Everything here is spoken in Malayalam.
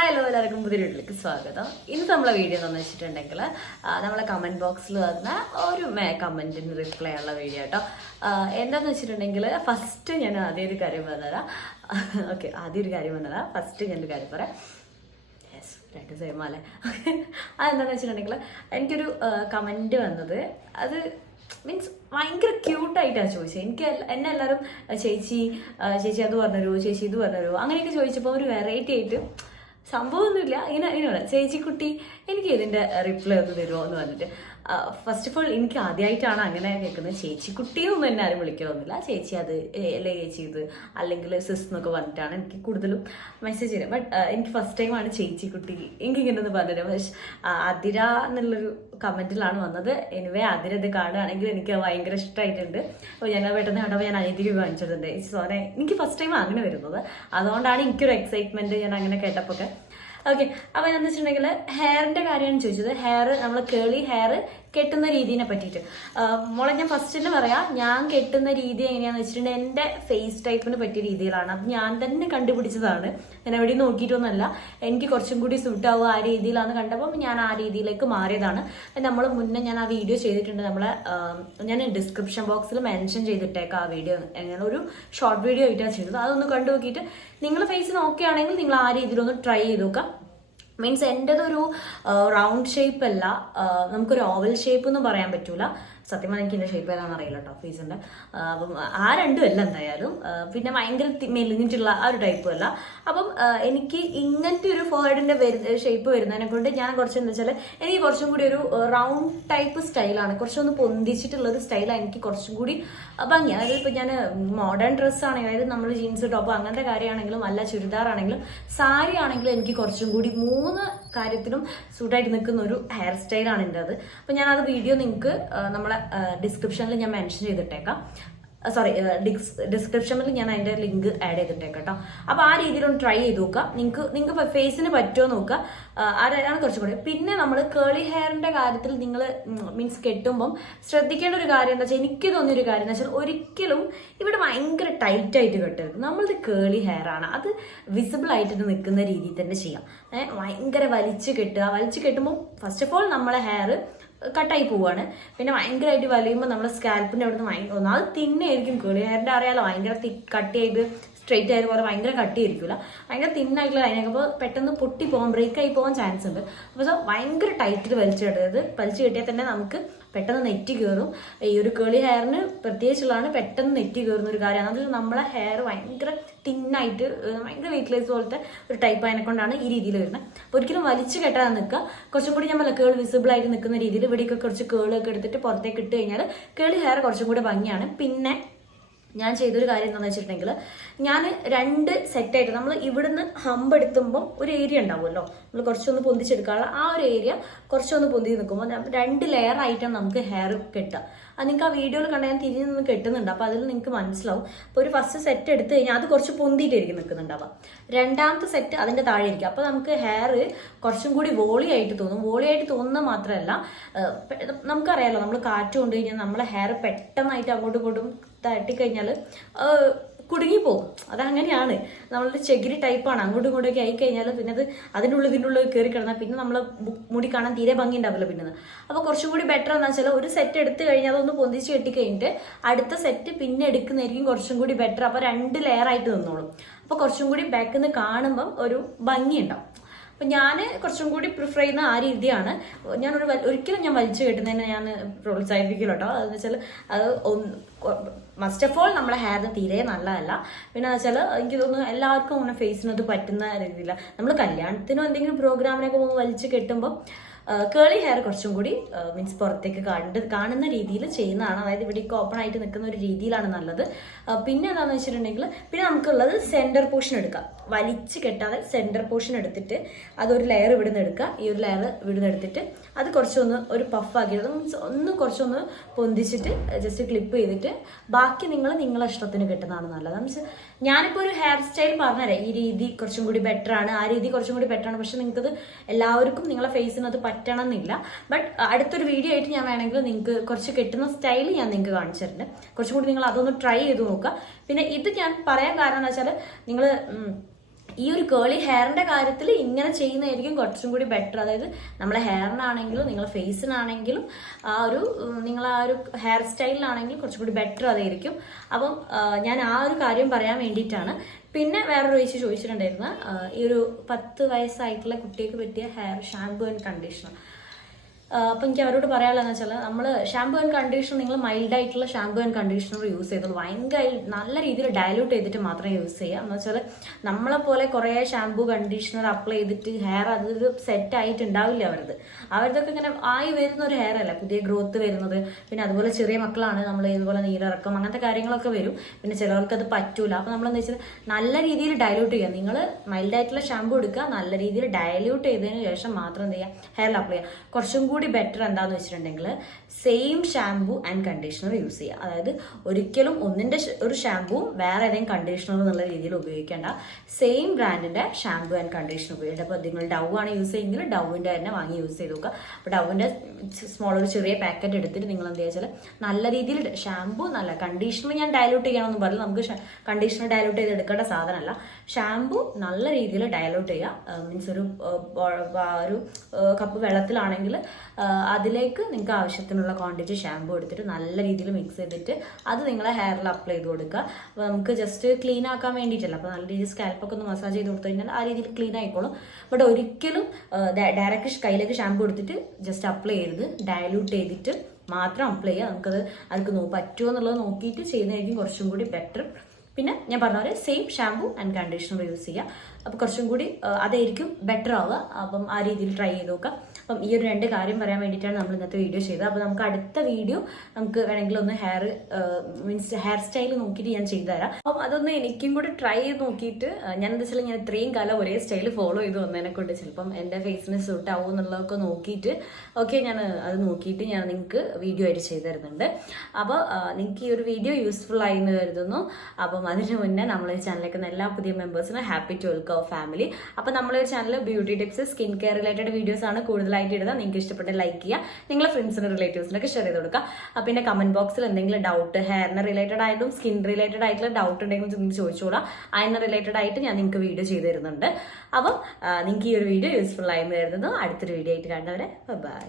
ഹലോ എല്ലാവർക്കും പുതിയ വീട്ടിലേക്ക് സ്വാഗതം. ഇന്ന് നമ്മളെ വീഡിയോ എന്താണെന്ന് വെച്ചിട്ടുണ്ടെങ്കിൽ നമ്മളെ കമൻറ്റ് ബോക്സിൽ വന്ന ഒരു കമൻറ്റിന് റിപ്ലൈ ഉള്ള വീഡിയോ കേട്ടോ. എന്താണെന്ന് വെച്ചിട്ടുണ്ടെങ്കിൽ ഫസ്റ്റ് ഞാൻ ആദ്യം ഒരു കാര്യം പറഞ്ഞുതരാം. ആദ്യം ഒരു കാര്യം പറഞ്ഞുതരാം. ഫസ്റ്റ് ഞാനൊരു കാര്യം പറയാം. യെസ്, രണ്ട് സെയിം അല്ലേ? അതെന്താണെന്ന് വെച്ചിട്ടുണ്ടെങ്കിൽ എനിക്കൊരു കമൻറ്റ് വന്നത് അത് മീൻസ് ഭയങ്കര ക്യൂട്ടായിട്ടാണ് ചോദിച്ചത്. എന്നെ എല്ലാവരും ചേച്ചി അത് പറഞ്ഞുതരുമോ, ചേച്ചി ഇത് പറഞ്ഞുതരുമോ അങ്ങനെയൊക്കെ ചോദിച്ചപ്പോൾ ഒരു വെറൈറ്റി ആയിട്ട് സംഭവമൊന്നുമില്ല, ഇങ്ങനെ ചേച്ചിക്കുട്ടി എനിക്ക് ഇതിൻ്റെ റിപ്ലൈ ഒന്ന് തരുമോ എന്ന് പറഞ്ഞിട്ട്. ഫസ്റ്റ് ഓഫ് ഓൾ എനിക്ക് ആദ്യമായിട്ടാണ് അങ്ങനെ കേൾക്കുന്നത്. ചേച്ചിക്കുട്ടിയൊന്നും എന്നെ ആരും വിളിക്കണമെന്നില്ല. ചേച്ചി അത് അല്ലേ, ചേച്ചി ഇത് അല്ലെങ്കിൽ സിസ് എന്നൊക്കെ പറഞ്ഞിട്ടാണ് എനിക്ക് കൂടുതലും മെസ്സേജ് തരും. ബട്ട് എനിക്ക് ഫസ്റ്റ് ടൈമാണ് ചേച്ചിക്കുട്ടി എനിക്കിങ്ങനെ ഒന്ന് പറഞ്ഞു തരും. പക്ഷേ അതിര എന്നുള്ളൊരു കമൻറ്റിലാണ് വന്നത്. എനിവേ അതിര ഇത് കാണുകയാണെങ്കിൽ എനിക്ക് ഭയങ്കര ഇഷ്ടമായിട്ടുണ്ട്. അപ്പോൾ ഞാൻ പെട്ടെന്ന് കണ്ടപ്പോൾ ഞാൻ അനിയത്തിക്ക് കാണിച്ചിട്ടുണ്ട്. സോനെ എനിക്ക് ഫസ്റ്റ് ടൈം അങ്ങനെ വരുന്നത്, അതുകൊണ്ടാണ് എനിക്കൊരു എക്സൈറ്റ്മെൻറ്റ് ഞാൻ അങ്ങനെ കേട്ടപ്പോൾ ഒക്കെ. ഓക്കെ, അപ്പോൾ എന്താ വെച്ചിട്ടുണ്ടെങ്കിൽ ഹെയറിൻ്റെ കാര്യമാണ് ചോദിച്ചത്. ഹെയർ നമ്മൾ കേളി ഹെയർ കെട്ടുന്ന രീതിനെ പറ്റിയിട്ട് മോളെ ഞാൻ ഫസ്റ്റ് തന്നെ പറയാം. ഞാൻ കെട്ടുന്ന രീതി എങ്ങനെയാണെന്ന് വെച്ചിട്ടുണ്ടെങ്കിൽ എൻ്റെ ഫേസ് ടൈപ്പിന് പറ്റിയ രീതിയിലാണ്. അത് ഞാൻ തന്നെ കണ്ടുപിടിച്ചതാണ്, ഞാൻ എവിടെയും നോക്കിയിട്ടൊന്നുമല്ല. എനിക്ക് കുറച്ചും കൂടി സൂട്ടാവുക ആ രീതിയിലാണെന്ന് കണ്ടപ്പം ഞാൻ ആ രീതിയിലേക്ക് മാറിയതാണ്. നമ്മൾ മുന്നേ ഞാൻ ആ വീഡിയോ ചെയ്തിട്ടുണ്ട്. ഞാൻ ഡിസ്ക്രിപ്ഷൻ ബോക്സിൽ മെൻഷൻ ചെയ്തിട്ടേക്കാം ആ വീഡിയോ. എങ്ങനെ ഒരു ഷോർട്ട് വീഡിയോ ആയിട്ടാണ് ചെയ്തത്. അതൊന്ന് കണ്ടു നോക്കിയിട്ട് നിങ്ങൾ ഫേസിന് ഓക്കെ ആണെങ്കിൽ നിങ്ങൾ ആ രീതിയിലൊന്ന് ട്രൈ ചെയ്ത് നോക്കാം. മീൻസ് എൻ്റെതൊരു റൗണ്ട് ഷേപ്പ് അല്ല, നമുക്കൊരു ഓവൽ ഷേപ്പ് എന്ന് പറയാൻ പറ്റൂല. സത്യം പറഞ്ഞാൽ എനിക്ക് എൻ്റെ ഷേപ്പ് ഏതാണെന്ന് അറിയില്ല കേട്ടോ ഫേസിൻ്റെ. അപ്പം ആ രണ്ടും അല്ല എന്തായാലും. പിന്നെ ഭയങ്കര മെലിഞ്ഞിട്ടുള്ള ആ ഒരു ടൈപ്പും അല്ല. അപ്പം എനിക്ക് ഇങ്ങനത്തെ ഒരു ഫോർഹെഡിൻ്റെ ഷേപ്പ് വരുന്നതിനെ കൊണ്ട് ഞാൻ കുറച്ച് എന്താ വെച്ചാൽ എനിക്ക് കുറച്ചും കൂടി ഒരു റൗണ്ട് ടൈപ്പ് സ്റ്റൈലാണ്, കുറച്ചൊന്ന് പൊന്തിച്ചിട്ടുള്ള ഒരു സ്റ്റൈലാണ് എനിക്ക് കുറച്ചും കൂടി ഭംഗി. അതായത് ഇപ്പം ഞാൻ മോഡേൺ ഡ്രസ്സാണെങ്കിൽ, അതായത് നമ്മൾ ജീൻസ് ടോപ്പ് അങ്ങനത്തെ കാര്യമാണെങ്കിലും അല്ല ചുരിദാറാണെങ്കിലും സാരി ആണെങ്കിലും എനിക്ക് കുറച്ചും കൂടി മൂന്ന് കാര്യത്തിലും സൂട്ടായിട്ട് നിൽക്കുന്ന ഒരു ഹെയർ സ്റ്റൈലാണ് എൻ്റെ അത്. അപ്പം ഞാനത് വീഡിയോ നിങ്ങൾക്ക് നമ്മളെ ഡിസ്ക്രിപ്ഷനിൽ ഞാൻ മെൻഷൻ ചെയ്തിട്ടേക്കാം. ഡിസ്ക്രിപ്ഷനിൽ ഞാൻ അതിൻ്റെ ലിങ്ക് ആഡ് ചെയ്തിട്ടേക്കാം കേട്ടോ. അപ്പോൾ ആ രീതിയിലൊന്ന് ട്രൈ ചെയ്ത് നോക്കുക. നിങ്ങൾക്ക് ഫേസിന് പറ്റുമോ നോക്കുക. അതാണ് കുറച്ചും കൂടി. പിന്നെ നമ്മൾ കേളി ഹെയറിൻ്റെ കാര്യത്തിൽ നിങ്ങൾ മീൻസ് കെട്ടുമ്പം ശ്രദ്ധിക്കേണ്ട ഒരു കാര്യം എന്താ വെച്ചാൽ, എനിക്ക് തോന്നിയൊരു കാര്യം എന്താ വെച്ചാൽ, ഒരിക്കലും ഇവിടെ ഭയങ്കര ടൈറ്റായിട്ട് കെട്ടരുത്. നമ്മളിത് കേളി ഹെയർ ആണ്, അത് വിസിബിൾ ആയിട്ട് നിൽക്കുന്ന രീതിയിൽ തന്നെ ചെയ്യാം. ഭയങ്കര വലിച്ചു കെട്ടുമ്പോൾ ഫസ്റ്റ് ഓഫ് ഓൾ നമ്മളെ ഹെയർ കട്ടായി പോവാണ്. പിന്നെ ഭയങ്കരമായിട്ട് വലിയുമ്പോൾ നമ്മുടെ സ്കാൽപ്പിൻ്റെ അവിടെ നിന്ന് അത് തിന്നായിരിക്കും. കേളി ഹെയറിൻ്റെ അറിയാലോ, ഭയങ്കര കട്ട് ചെയ്ത് സ്ട്രെയിറ്റ് ആയത് പോലെ ഭയങ്കര കട്ടിയായിരിക്കില്ല, ഭയങ്കര തിന്നായിട്ടുള്ള അതിനൊക്കെ. അപ്പോൾ പെട്ടെന്ന് പൊട്ടി പോകാൻ, ബ്രേക്കായി പോകാൻ ചാൻസ് ഉണ്ട്. അപ്പോൾ ഭയങ്കര ടൈറ്റിൽ വലിച്ചു കെട്ടിയാൽ തന്നെ നമുക്ക് പെട്ടെന്ന് നെറ്റി കയറും. ഈ ഒരു കേളി ഹെയറിന് പ്രത്യേകിച്ചുള്ളതാണ് പെട്ടെന്ന് നെറ്റി കയറുന്ന ഒരു കാര്യമാണ്. അതിൽ നമ്മളെ ഹെയർ ഭയങ്കര തിന്നായിട്ട് ഭയങ്കര വെയിറ്റ്ലെസ് പോലത്തെ ഒരു ടൈപ്പ് അതിനെ കൊണ്ടാണ് ഈ രീതിയിൽ വരുന്നത്. അപ്പോൾ ഒരിക്കലും വലിച്ചു കെട്ടാതെ നിൽക്കുക. കുറച്ചും കൂടി നമ്മൾ കേൾ വിസിബിൾ ആയിട്ട് നിൽക്കുന്ന രീതിയിൽ ഇവിടെയൊക്കെ കുറച്ച് കേളൊക്കെ എടുത്തിട്ട് പുറത്തേക്ക് ഇട്ട് കഴിഞ്ഞാൽ കേളി ഹെയർ കുറച്ചും കൂടി ഭംഗിയാണ്. പിന്നെ ഞാൻ ചെയ്തൊരു കാര്യം എന്താണെന്ന് വെച്ചിട്ടുണ്ടെങ്കിൽ, ഞാൻ രണ്ട് സെറ്റായിട്ട് നമ്മൾ ഇവിടുന്ന് ഹമ്പ് എടുത്തുമ്പം ഒരു ഏരിയ ഉണ്ടാവുമല്ലോ, നമ്മൾ കുറച്ചൊന്ന് പൊന്തിച്ചെടുക്കാനുള്ള ആ ഒരു ഏരിയ കുറച്ചൊന്ന് പൊന്തി നിൽക്കുമ്പോൾ രണ്ട് ലെയർ ആയിട്ടാണ് നമുക്ക് ഹെയർ കെട്ടുക. അത് നിങ്ങൾക്ക് ആ വീഡിയോയിൽ കണ്ടാൽ ഞാൻ തിരിഞ്ഞ് നിന്ന് കെട്ടുന്നുണ്ട്. അപ്പോൾ അതിൽ നിങ്ങൾക്ക് മനസ്സിലാവും. അപ്പോൾ ഒരു ഫസ്റ്റ് സെറ്റ് എടുത്തു കഴിഞ്ഞാൽ അത് കുറച്ച് പൊന്തിയിട്ടായിരിക്കും നിൽക്കുന്നുണ്ടാവാം. രണ്ടാമത്തെ സെറ്റ് അതിൻ്റെ താഴെ ഇരിക്കും. അപ്പോൾ നമുക്ക് ഹെയർ കുറച്ചും കൂടി വോളിയായിട്ട് തോന്നും. വോളിയായിട്ട് തോന്നുന്നത് മാത്രമല്ല, നമുക്കറിയാലോ നമ്മൾ കാറ്റ് കൊണ്ടു കഴിഞ്ഞാൽ നമ്മളെ ഹെയർ പെട്ടെന്നായിട്ട് അങ്ങോട്ടും ഇങ്ങോട്ടും തട്ടിക്കഴിഞ്ഞാൽ കുടുങ്ങിപ്പോവും. അതങ്ങനെയാണ്, നമ്മളുടെ ചെകിരി ടൈപ്പാണ്. അങ്ങോട്ടും ഇങ്ങോട്ടൊക്കെ ആയിക്കഴിഞ്ഞാൽ പിന്നെ അത് ഇതിൻ്റെ ഉള്ളിൽ കയറി കിടന്നാൽ പിന്നെ നമ്മൾ മുടി കാണാൻ തീരെ ഭംഗി ഉണ്ടാവില്ല പിന്നെ. അപ്പോൾ കുറച്ചും കൂടി ബെറ്റർ എന്ന് വെച്ചാൽ ഒരു സെറ്റ് എടുത്തു കഴിഞ്ഞാൽ അതൊന്ന് പൊന്തിച്ച് കെട്ടിക്കഴിഞ്ഞിട്ട് അടുത്ത സെറ്റ് പിന്നെ എടുക്കുന്നതായിരിക്കും കുറച്ചും കൂടി ബെറ്റർ. അപ്പോൾ രണ്ട് ലെയർ ആയിട്ട് നിന്നോളും. അപ്പോൾ കുറച്ചും കൂടി ബാക്കിൽ നിന്ന് കാണുമ്പം ഒരു ഭംഗി ഉണ്ടാവും. അപ്പം ഞാൻ കുറച്ചും കൂടി പ്രിഫർ ചെയ്യുന്ന ആ രീതിയാണ്. ഒരിക്കലും ഞാൻ വലിച്ചു കെട്ടുന്നതിനെ ഞാൻ പ്രോത്സാഹിപ്പിക്കില്ല കേട്ടോ. അതെന്ന് വെച്ചാൽ അത് മസ്റ്റ് ഓഫ് ഓൾ നമ്മളെ ഹെയറിന് തീരെ നല്ലതല്ല. പിന്നെ എന്ന് വെച്ചാൽ എനിക്ക് തോന്നുന്നു എല്ലാവർക്കും അങ്ങനെ ഫേസിനത് പറ്റുന്ന രീതിയില്ല. നമ്മൾ കല്യാണത്തിനോ എന്തെങ്കിലും പ്രോഗ്രാമിനൊക്കെ പോകുമ്പോൾ വലിച്ചു കെട്ടുമ്പോൾ കേളി ഹെയർ കുറച്ചും കൂടി മീൻസ് പുറത്തേക്ക് കാണുന്ന രീതിയിൽ ചെയ്യുന്നതാണ്. അതായത് ഇവിടേക്ക് ഓപ്പൺ ആയിട്ട് നിൽക്കുന്ന ഒരു രീതിയിലാണ് നല്ലത്. പിന്നെ എന്താണെന്ന് വെച്ചിട്ടുണ്ടെങ്കിൽ പിന്നെ നമുക്കുള്ളത് സെൻറ്റർ പോർഷൻ എടുക്കാം. വലിച്ച് കെട്ടാതെ സെൻറ്റർ പോർഷൻ എടുത്തിട്ട് അതൊരു ലെയർ ഇവിടുന്ന് എടുക്കുക. ഈ ഒരു ലെയർ ഇവിടുന്ന് എടുത്തിട്ട് അത് കുറച്ചൊന്ന് ഒരു പഫാക്കിയിട്ട് മീൻസ് ഒന്ന് കുറച്ചൊന്ന് പൊന്തിച്ചിട്ട് ജസ്റ്റ് ക്ലിപ്പ് ചെയ്തിട്ട് ബാക്കി നിങ്ങളെ ഇഷ്ടത്തിന് കെട്ടുന്നതാണ് നല്ലത്. മീൻസ് ഞാനിപ്പോൾ ഒരു ഹെയർ സ്റ്റൈൽ പറഞ്ഞുതരാം. ഈ രീതി കുറച്ചും കൂടി ബെറ്റർ ആണ്, ആ രീതി കുറച്ചും കൂടി ബെറ്റർ ആണ്. പക്ഷെ നിങ്ങൾക്കത് എല്ലാവർക്കും നിങ്ങളെ ഫേസിന് അത് പറ്റണം എന്നില്ല. ബട്ട് അടുത്തൊരു വീഡിയോ ആയിട്ട് ഞാൻ വേണമെങ്കിൽ നിങ്ങൾക്ക് കുറച്ച് കെട്ടുന്ന സ്റ്റൈൽ ഞാൻ നിങ്ങൾക്ക് കാണിച്ചു തരുന്നുണ്ട്. കുറച്ചും കൂടി നിങ്ങൾ അതൊന്ന് ട്രൈ ചെയ്ത് നോക്കുക. പിന്നെ ഇത് ഞാൻ പറയാൻ കാരണം എന്താ വെച്ചാൽ, നിങ്ങൾ ഈ ഒരു കേളി ഹെയറിന്റെ കാര്യത്തിൽ ഇങ്ങനെ ചെയ്യുന്നതായിരിക്കും കുറച്ചും കൂടി ബെറ്റർ. അതായത് നമ്മളെ ഹെയറിനാണെങ്കിലും നിങ്ങളെ ഫേസിനാണെങ്കിലും ആ ഒരു ഹെയർ സ്റ്റൈലിനാണെങ്കിലും കുറച്ചും കൂടി ബെറ്റർ അതായിരിക്കും. അപ്പം ഞാൻ ആ ഒരു കാര്യം പറയാൻ വേണ്ടിയിട്ടാണ്. പിന്നെ വേറൊരു ചേച്ചി ചോദിച്ചിട്ടുണ്ടായിരുന്നു ഈ ഒരു 10 വയസ്സായിട്ടുള്ള കുട്ടിക്ക് പറ്റിയ ഹെയർ ഷാംപൂ ആൻഡ് കണ്ടീഷണർ. അപ്പം എനിക്ക് അവരോട് പറയാനുള്ളതെന്ന് വെച്ചാൽ നമ്മൾ ഷാംപൂ ആൻഡ് കണ്ടീഷണർ നിങ്ങൾ മൈൽഡ് ആയിട്ടുള്ള ഷാംപൂ ആൻഡ് കണ്ടീഷണർ യൂസ് ചെയ്തോളൂ. ഭയങ്കര നല്ല രീതിയിൽ ഡയലൂട്ട് ചെയ്തിട്ട് മാത്രം യൂസ് ചെയ്യുക. എന്ന് വെച്ചാൽ നമ്മളെ പോലെ കുറേ ഷാംപൂ കണ്ടീഷണർ അപ്ലൈ ചെയ്തിട്ട് ഹെയർ അതൊരു സെറ്റ് ആയിട്ടുണ്ടാവില്ല അവരതൊക്കെ ഇങ്ങനെ ആയി വരുന്ന ഒരു ഹെയർ അല്ല, പുതിയ ഗ്രോത്ത് വരുന്നത്. പിന്നെ അതുപോലെ ചെറിയ മക്കളാണ്, നമ്മൾ ഇതുപോലെ നീരിറക്കം അങ്ങനത്തെ കാര്യങ്ങളൊക്കെ വരും. പിന്നെ ചിലർക്ക് അത് പറ്റൂല. അപ്പം നമ്മളെന്ന് വെച്ചാൽ നല്ല രീതിയിൽ ഡയലൂട്ട് ചെയ്യുക. നിങ്ങൾ മൈൽഡ് ആയിട്ടുള്ള ഷാംപൂ എടുക്കുക, നല്ല രീതിയിൽ ഡയലൂട്ട് ചെയ്തതിന് ശേഷം മാത്രം എന്ത് ചെയ്യുക, ഹെയറിൽ അപ്ലൈ ചെയ്യുക. കുറച്ചും കൂടി ബെറ്റർ എന്താന്ന് വെച്ചിട്ടുണ്ടെങ്കിൽ same shampoo and conditioner use ചെയ്യുക. അതായത് ഒരിക്കലും ഒന്നിന്റെ ഒരു ഷാംപൂവും വേറെ ഏതെങ്കിലും കണ്ടീഷണർ എന്നുള്ള രീതിയിൽ ഉപയോഗിക്കേണ്ട. സെയിം ബ്രാൻഡിന്റെ ഷാംപൂ ആൻഡ് കണ്ടീഷണർ ഉപയോഗിക്കുക. അപ്പോൾ നിങ്ങൾ ഡവ് ആണ് യൂസ് ചെയ്യുമെങ്കിൽ ഡവിന്റെ തന്നെ വാങ്ങി യൂസ് ചെയ്ത് നോക്കുക. അപ്പോൾ ഡവിന്റെ ഒരു ചെറിയ പാക്കറ്റ് എടുത്തിട്ട് നിങ്ങൾ എന്ത് വെച്ചാൽ നല്ല രീതിയിൽ ഷാംപൂ നല്ല കണ്ടീഷണർ ഞാൻ ഡയലൂട്ട് ചെയ്യണമെന്ന് പറയും. നമുക്ക് കണ്ടീഷണർ ഡയലൂട്ട് ചെയ്ത് എടുക്കേണ്ട സാധനമല്ല. ഷാംപൂ നല്ല രീതിയിൽ ഡയലൂട്ട് ചെയ്യുക. മീൻസ് ഒരു കപ്പ് വെള്ളത്തിലാണെങ്കിൽ അതിലേക്ക് നിങ്ങൾക്ക് ആവശ്യത്തിനുള്ള ക്വാണ്ടിറ്റി ഷാംപൂ എടുത്തിട്ട് നല്ല രീതിയിൽ മിക്സ് ചെയ്തിട്ട് അത് നിങ്ങളെ ഹെയറിൽ അപ്ലൈ ചെയ്ത് കൊടുക്കുക. അപ്പോൾ നമുക്ക് ജസ്റ്റ് ക്ലീൻ ആക്കാൻ വേണ്ടിയിട്ടല്ല. അപ്പോൾ നല്ല രീതിയിൽ സ്കാൽപ്പൊക്കെ ഒന്ന് മസാജ് ചെയ്ത് കൊടുത്തു കഴിഞ്ഞാൽ ആ രീതിയിൽ ക്ലീൻ ആയിക്കോളും. ബട്ട് ഒരിക്കലും ഡയറക്റ്റ് കയ്യിലേക്ക് ഷാംപൂ എടുത്തിട്ട് ജസ്റ്റ് അപ്ലൈ ചെയ്ത് ഡയലൂട്ട് ചെയ്തിട്ട് മാത്രം അപ്ലൈ ചെയ്യുക. അതിക്ക് പറ്റുമോ എന്നുള്ളത് നോക്കിയിട്ട് ചെയ്യുന്നതായിരിക്കും കുറച്ചും കൂടി ബെറ്റർ. പിന്നെ ഞാൻ പറഞ്ഞ പോലെ same shampoo and conditioner use ചെയ്യുക. അപ്പോൾ കുറച്ചും കൂടി അതായിരിക്കും ബെറ്റർ ആവുക. അപ്പം ആ രീതിയിൽ ട്രൈ ചെയ്ത് നോക്കാം. അപ്പം ഈ ഒരു 2 കാര്യം പറയാൻ വേണ്ടിയിട്ടാണ് നമ്മൾ ഇന്നത്തെ വീഡിയോ ചെയ്തത്. അപ്പോൾ നമുക്ക് അടുത്ത വീഡിയോ നമുക്ക് വേണമെങ്കിൽ ഒന്ന് ഹെയർ സ്റ്റൈൽ നോക്കിയിട്ട് ഞാൻ ചെയ്തു തരാം. അപ്പം അതൊന്ന് എനിക്കും കൂടി ട്രൈ ചെയ്ത് നോക്കിയിട്ട് ഞാൻ എന്താ വെച്ചാൽ ഞാൻ ഇത്രയും കാലം ഒരേ സ്റ്റൈൽ ഫോളോ ചെയ്ത് വന്നതിനെ കൊണ്ട് ചിലപ്പം എൻ്റെ ഫേസിന് സൂട്ട് ആവും എന്നുള്ളതൊക്കെ നോക്കിയിട്ട് ഞാൻ അത് നോക്കിയിട്ട് ഞാൻ നിങ്ങൾക്ക് വീഡിയോ ആയിട്ട് ചെയ്തു തരുന്നുണ്ട്. അപ്പോൾ നിങ്ങൾക്ക് ഈ ഒരു വീഡിയോ യൂസ്ഫുൾ ആയി എന്ന് കരുതുന്നു. അപ്പം അതിന് മുന്നേ നമ്മളെ ചാനലിലേക്ക് എല്ലാ പുതിയ മെമ്പേഴ്സിനും ഹാപ്പി ടു വെൽക്കം ഫാമിലി. അപ്പോൾ നമ്മളൊരു channel beauty tips skin care related videos ആണ് കൂടുതലായിട്ട് ഇടുക. നിങ്ങൾക്ക് ഇഷ്ടപ്പെട്ട ലൈക്ക് ചെയ്യുക, നിങ്ങളെ ഫ്രണ്ട്സിനും റിലേറ്റീവ്സിനൊക്കെ ഷെയർ ചെയ്ത് കൊടുക്കുക. പിന്നെ കമന്റ് ബോക്സിൽ എന്തെങ്കിലും ഡൗട്ട് ഹെയറിന് റിലേറ്റഡ് ആയിട്ടും സ്കിൻ റിലേറ്റഡ് ആയിട്ടുള്ള ഡൗട്ട് ഉണ്ടെങ്കിൽ നിങ്ങൾക്ക് ചോദിച്ചോളാം. അതിന് റിലേറ്റഡ് ആയിട്ട് ഞാൻ നിങ്ങൾക്ക് വീഡിയോ ചെയ്ത് തരുന്നുണ്ട്. അപ്പം നിങ്ങൾക്ക് ഈ ഒരു വീഡിയോ യൂസ്ഫുൾ ആയി എന്ന് കരുതുന്നു. അടുത്തൊരു വീഡിയോ ആയിട്ട് കാണുന്നവരെ ബൈ.